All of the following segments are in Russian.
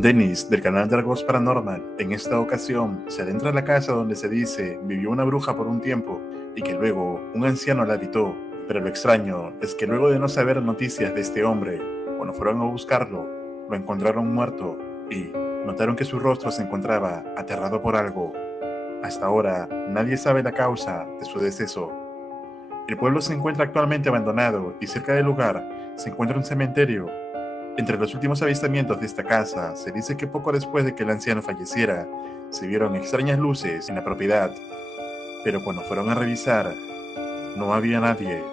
Dennis, del canal Dragos Paranormal, en esta ocasión se adentra a la casa donde se dice vivió una bruja por un tiempo y que luego un anciano la habitó, pero lo extraño es que luego de no saber noticias de este hombre, cuando fueron a buscarlo, lo encontraron muerto y notaron que su rostro se encontraba aterrado por algo. Hasta ahora, nadie sabe la causa de su deceso. El pueblo se encuentra actualmente abandonado y cerca del lugar se encuentra un cementerio. Entre los últimos avistamientos de esta casa, se dice que poco después de que el anciano falleciera, se vieron extrañas luces en la propiedad, pero cuando fueron a revisar, no había nadie.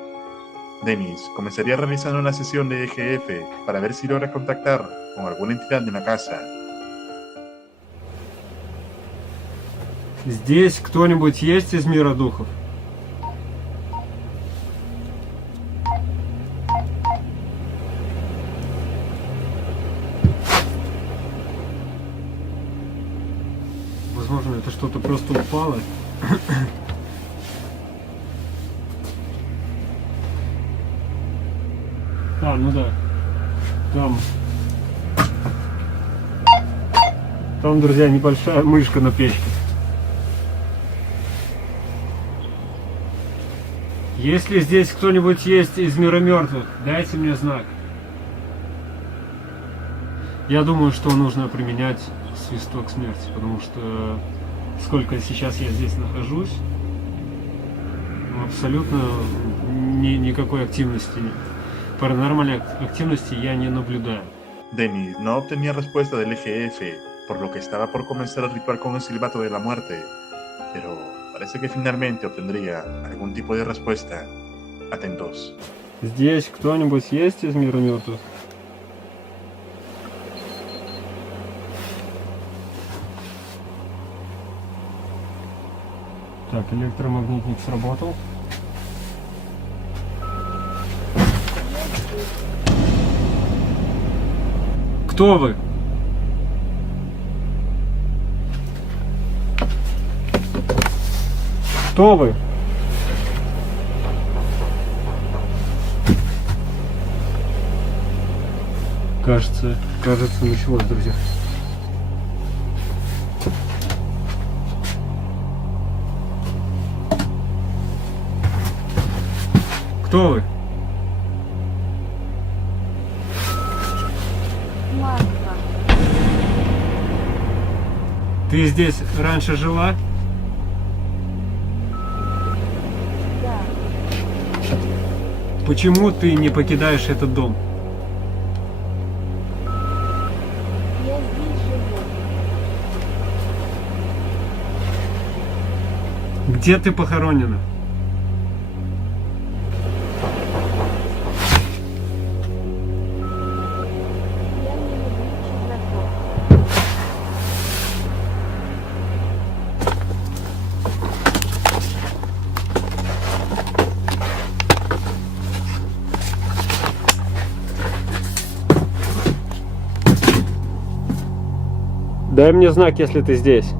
Dennis comenzaría realizando una sesión de EGF para ver si logra contactar con alguna entidad de la casa. Здесь кто-нибудь есть из мира духов? Возможно, это что-то просто упало. А, ну да. Там, друзья, небольшая мышка на печке. Если здесь кто-нибудь есть из мира мертвых, дайте мне знак. Я думаю, что нужно применять свисток смерти, потому что сколько сейчас я здесь нахожусь, абсолютно никакой активности, паранормальной активности я не наблюдаю. Dennis no obtenía respuesta del EGF, por lo que estaba por comenzar el ritual con el silbato de la muerte, pero parece que finalmente obtendría algún tipo de respuesta. Atentos. Здесь кто-нибудь есть из мира мертвых? Так, электромагнитник сработал. Кто вы? Кто вы? Кажется, началось, друзья. Кто вы? Марфа. Ты здесь раньше жила? Да. Почему ты не покидаешь этот дом? Я здесь живу. Где ты похоронена? Я не люблю чужаков. Дай мне знак, если ты здесь.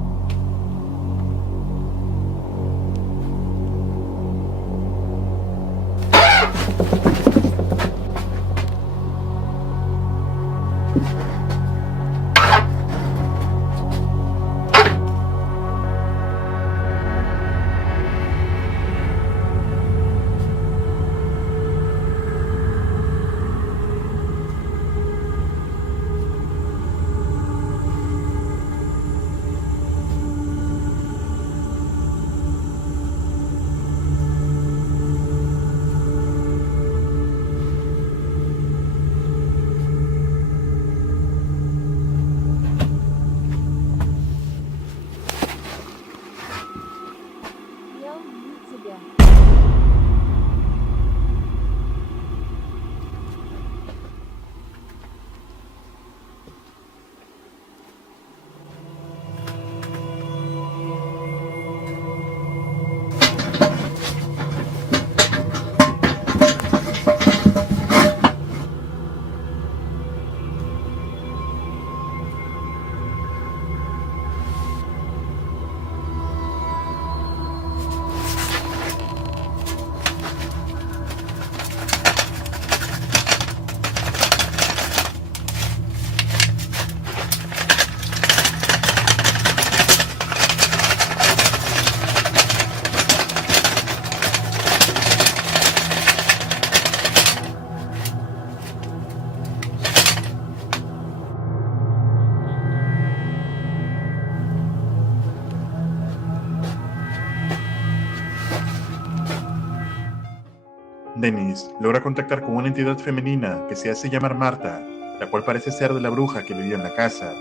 Dennis logra contactar con una entidad femenina que se hace llamar Marta, la cual parece ser de la bruja que vivía en la casa,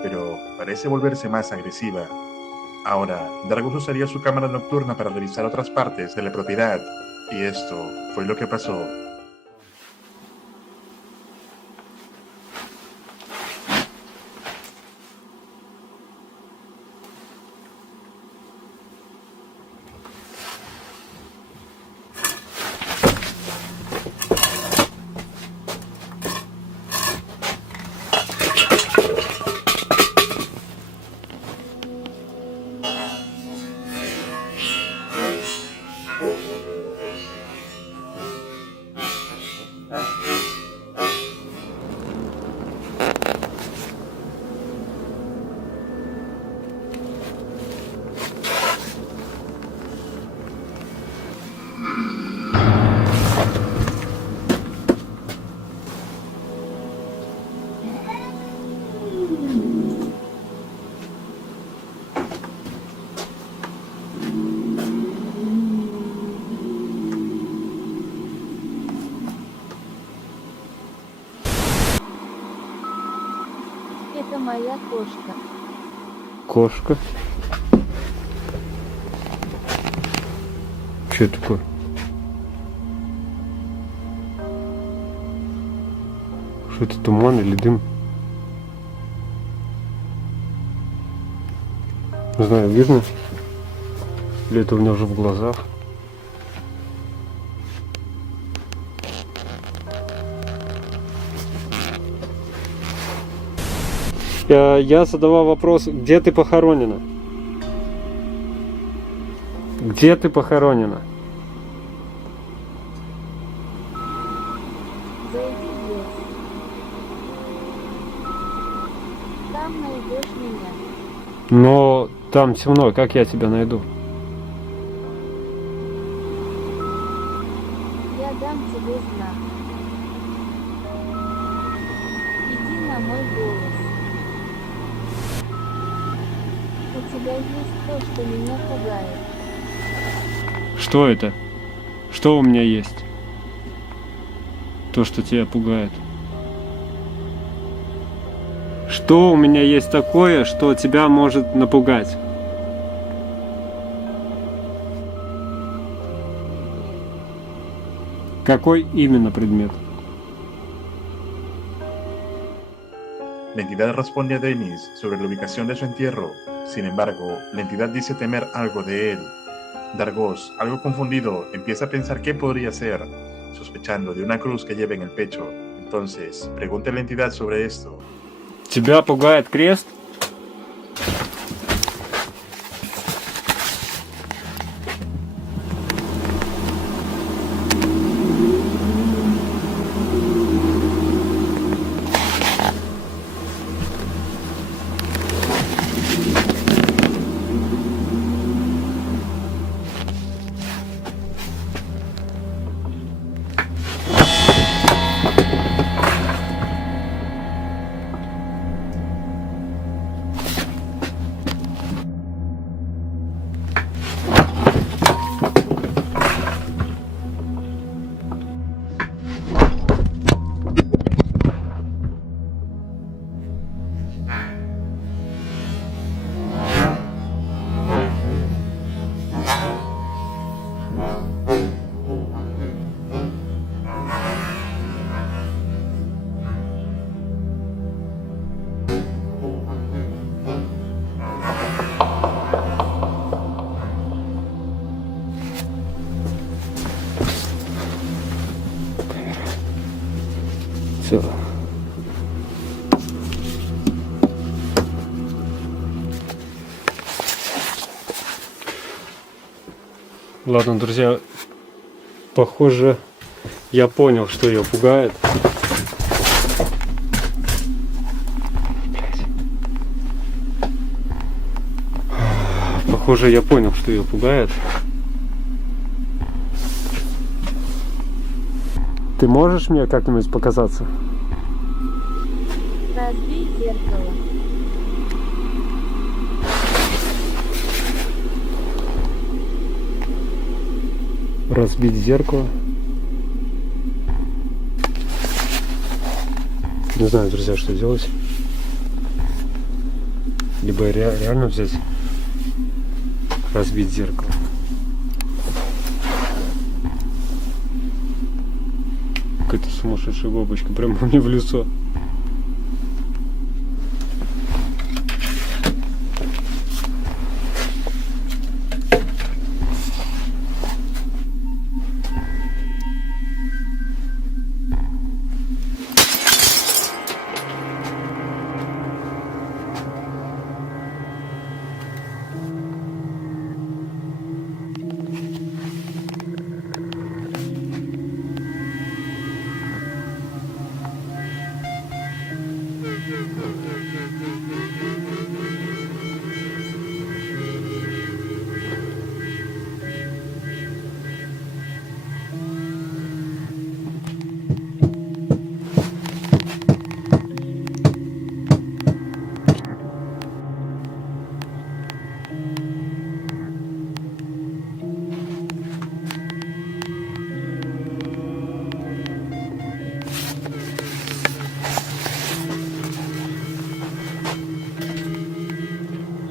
pero parece volverse más agresiva. Ahora, Dargus usaría su cámara nocturna para revisar otras partes de la propiedad, y esto fue lo que pasó. Это моя кошка. Кошка. Что это такое? Что это, туман или дым? Не знаю, видно? Или это у меня уже в глазах? Я задавал вопрос, где ты похоронена? Где ты похоронена? Зайди в лес. Там найдешь меня. Но там темно, как я тебя найду? Я дам тебе знак. Иди на мой голос. У тебя есть то, что меня пугает. Что это? Что у меня есть? То, что тебя пугает. Что у меня есть такое, что тебя может напугать? Какой именно предмет? La entidad responde a Dennis sobre la ubicación de su entierro. Sin embargo, la entidad dice temer algo de él. Dargus, algo confundido, empieza a pensar qué podría ser, sospechando de una cruz que lleva en el pecho. Entonces, pregunta a la entidad sobre esto. Тебя пугает крест? Все. Ладно, друзья, похоже, я понял, что ее пугает. Похоже, я понял, что ее пугает. Ты можешь мне как-нибудь показаться? Разбей зеркало. Разбить зеркало? Не знаю, друзья, что делать. Либо реально взять, разбить зеркало. Какая-то сумасшедшая бабочка прямо мне в лицо.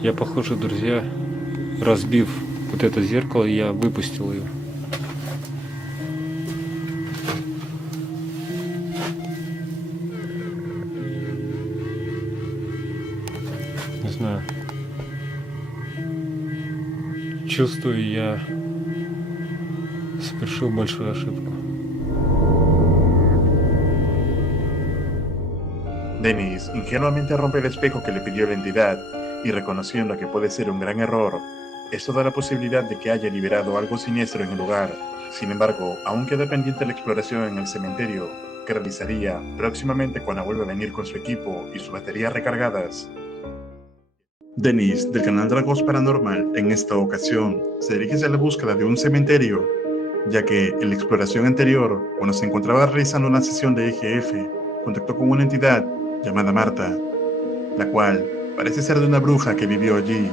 Я, похоже, друзья, разбив вот это зеркало, я выпустил ее. Не знаю. Чувствую, я совершил большую ошибку. Dennis ingenuamente rompe el espejo que le pidió la entidad y reconociendo que puede ser un gran error, esto da la posibilidad de que haya liberado algo siniestro en el lugar. Sin embargo, aún queda pendiente la exploración en el cementerio, que realizaría próximamente cuando vuelva a venir con su equipo y sus baterías recargadas. Dennis, del canal Dragos Paranormal, en esta ocasión se dirige hacia la búsqueda de un cementerio, ya que en la exploración anterior, cuando se encontraba realizando una sesión de EGF, contactó con una entidad llamada Marta, la cual parece ser de una bruja que vivió allí.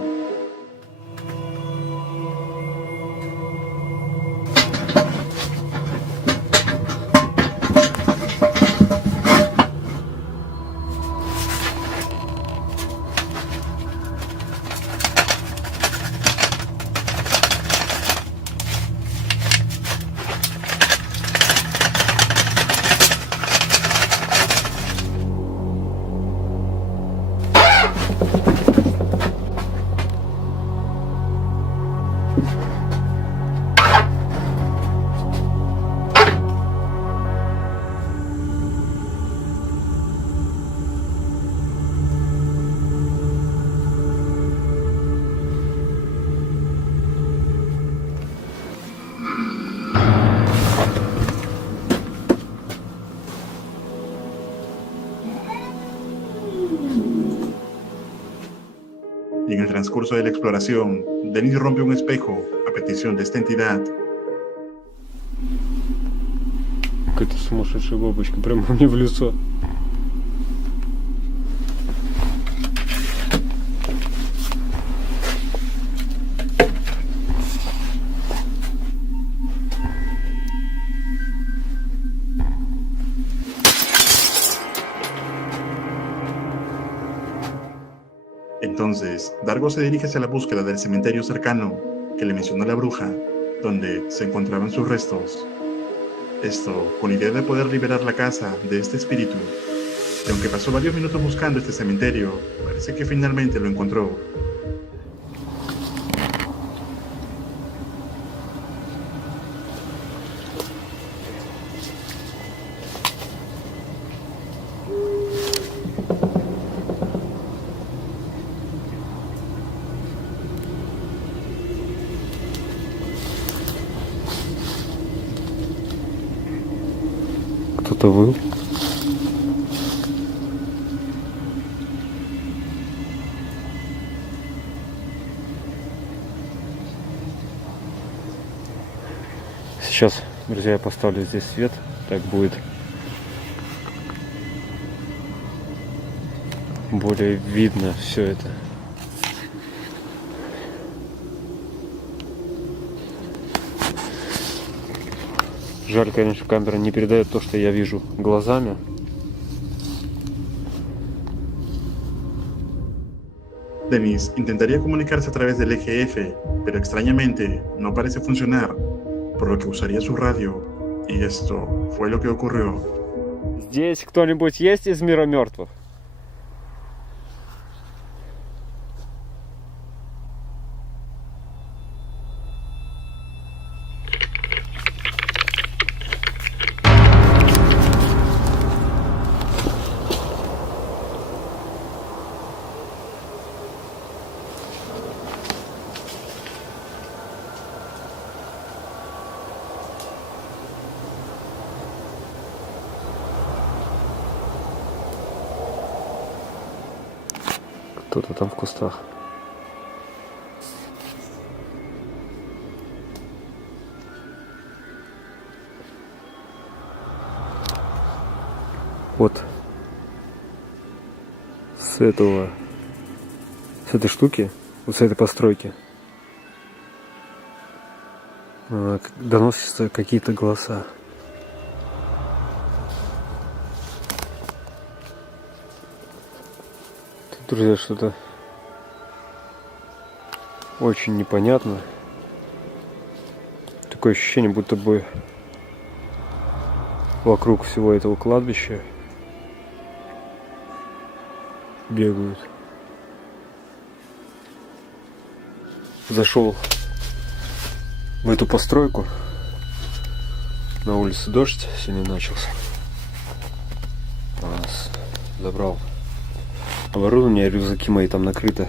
Y en el transcurso de la exploración, Dennis rompe un espejo a petición de esta entidad. Какая-то сумасшедшая бабочка прямо мне в лицо. Entonces, Dargo se dirige hacia la búsqueda del cementerio cercano que le mencionó la bruja, donde se encontraban sus restos. Esto con la idea de poder liberar la casa de este espíritu. Y aunque pasó varios minutos buscando este cementerio, parece que finalmente lo encontró. Кто-то выл. Сейчас, друзья, я поставлю здесь свет, так будет более видно все это. Жаль, конечно, камера не передает то, что я вижу глазами. Dennis intentaría comunicarse a través del EGF, pero extrañamente no parece funcionar, por lo que usaría su radio, y esto fue lo que ocurrió. Здесь кто-нибудь есть из мира мертвых? Кто-то там в кустах. Вот с этой штуки, вот с этой постройки доносятся какие-то голоса. Друзья, что-то очень непонятно. Такое ощущение, будто бы вокруг всего этого кладбища бегают. Зашел в эту постройку. На улице дождь сильно начался. Забрал оборудование, рюкзаки мои там накрыты.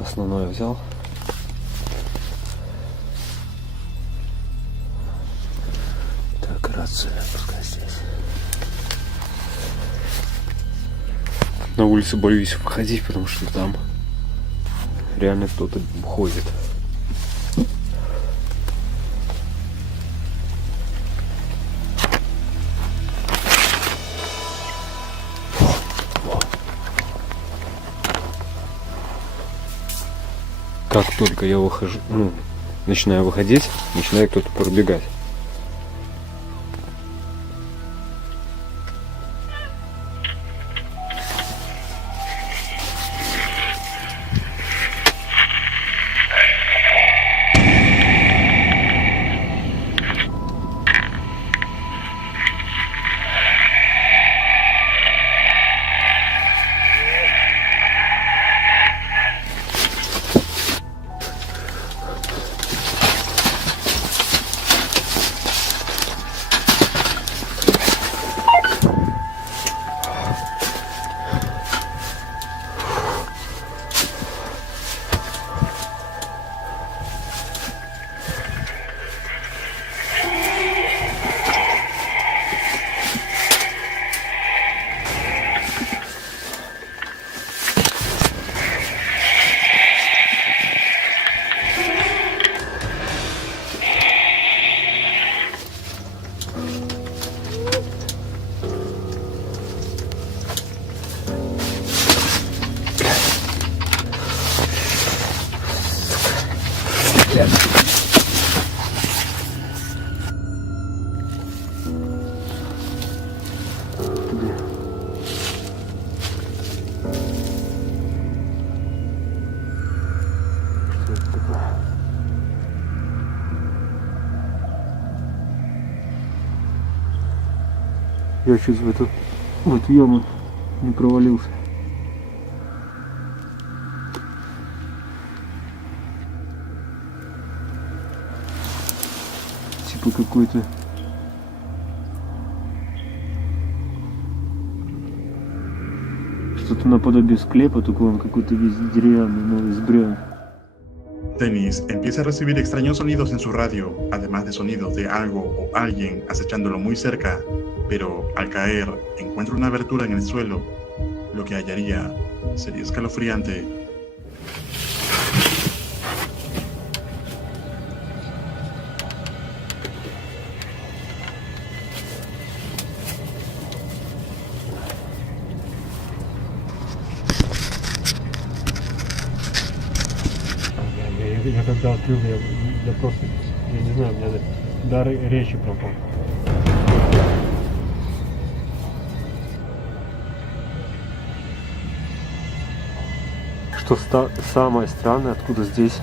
Основное взял. Так, рация, пускай здесь. На улицу боюсь выходить, потому что там реально кто-то ходит. Как только я выхожу, начинаю выходить, начинает кто-то пробегать. Я чуть в эту яму не провалился. Типа какой-то что-то наподобие склепа, только он какой-то весь деревянный, но из бревен. Dennis empieza a recibir extraños sonidos en su radio, además de sonidos de algo o alguien acechándolo muy cerca, pero al caer encuentra una abertura en el suelo. Lo que hallaría sería escalofriante. Я когда открыл, я просто, я не знаю, у меня дар речи пропал. Что самое странное, откуда здесь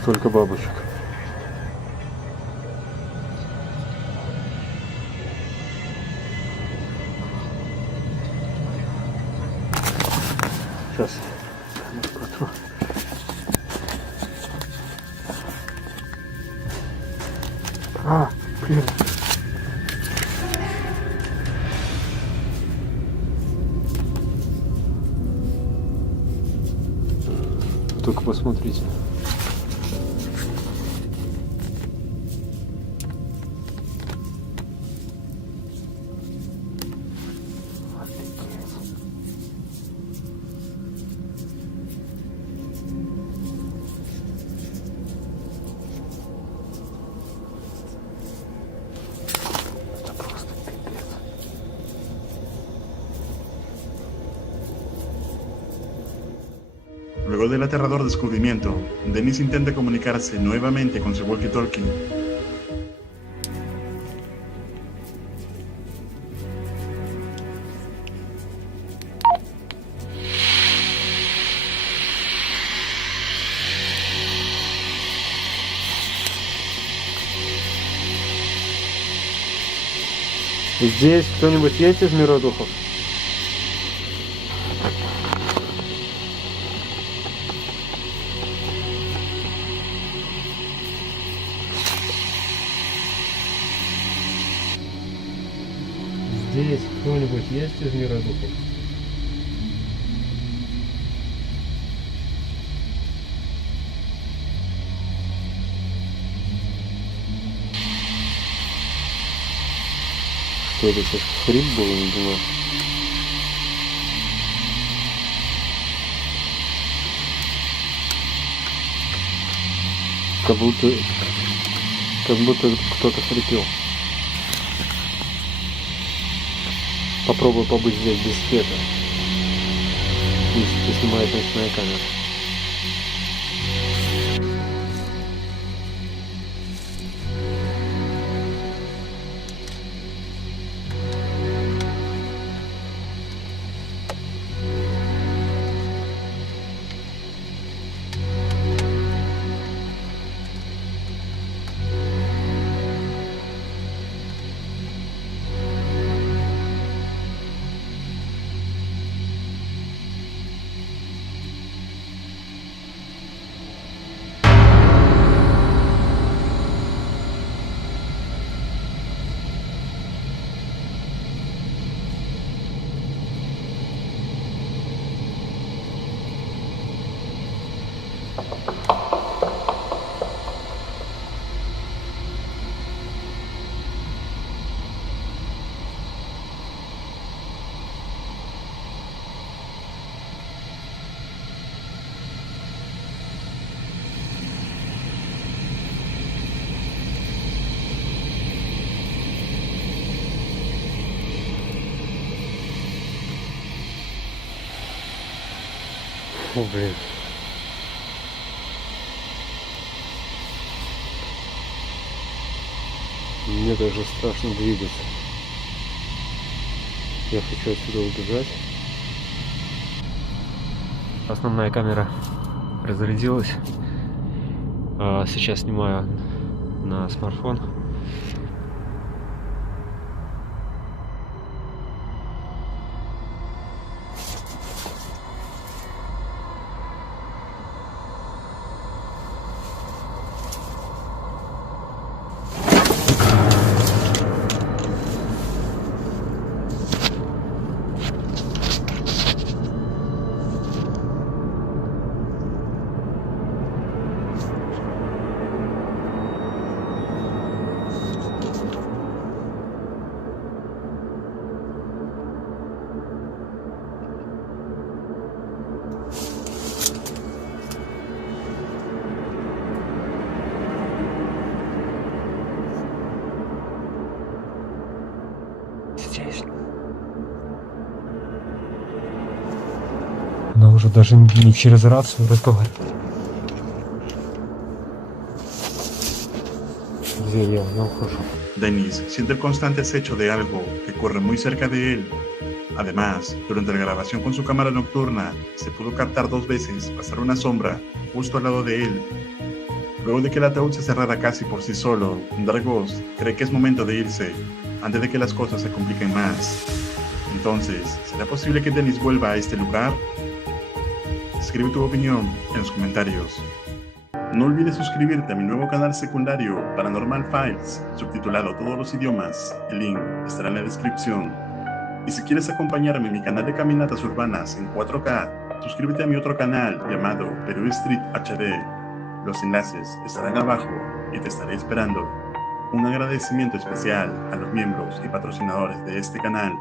столько бабочек. Сейчас. Блин. Только посмотрите. Luego del aterrador descubrimiento, Dennis intenta comunicarse nuevamente con su walkie-talkie. Здесь кто-нибудь есть из мира духов? Здесь кто-нибудь есть из мира духов? Что это сейчас хрип был, не думаю. Как будто кто-то хрипел. Попробую побыть здесь без света. Если снимает ночная камера. О, блин. Мне даже страшно двигаться. Я хочу отсюда убежать. Основная камера разрядилась. Сейчас снимаю на смартфон. Она уже даже не через рацию разговаривает. Где я? Я ухожу. Dennis siente el constante acecho de algo que corre muy cerca de él. Además, durante la grabación con su cámara nocturna, se pudo captar 2 veces pasar una sombra justo al lado de él. Luego de que el ataúd se cerrara casi por sí solo, Dargos cree que es momento de irse, antes de que las cosas se compliquen más. Entonces, ¿será posible que Dennis vuelva a este lugar? Escribe tu opinión en los comentarios. No olvides suscribirte a mi nuevo canal secundario Paranormal Files, subtitulado a todos los idiomas. El link estará en la descripción. Y si quieres acompañarme en mi canal de caminatas urbanas en 4K, suscríbete a mi otro canal llamado Perú Street HD. Los enlaces estarán abajo y te estaré esperando. Un agradecimiento especial a los miembros y patrocinadores de este canal.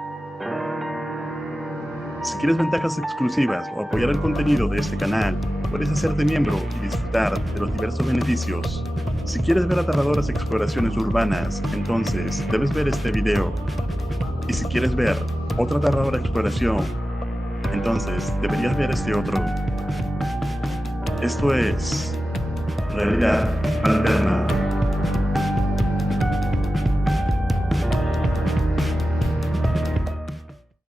Si quieres ventajas exclusivas o apoyar el contenido de este canal, puedes hacerte miembro y disfrutar de los diversos beneficios. Si quieres ver aterradoras exploraciones urbanas, entonces debes ver este video. Y si quieres ver otra aterradora exploración, entonces deberías ver este otro. Esto es Realidad Alterna.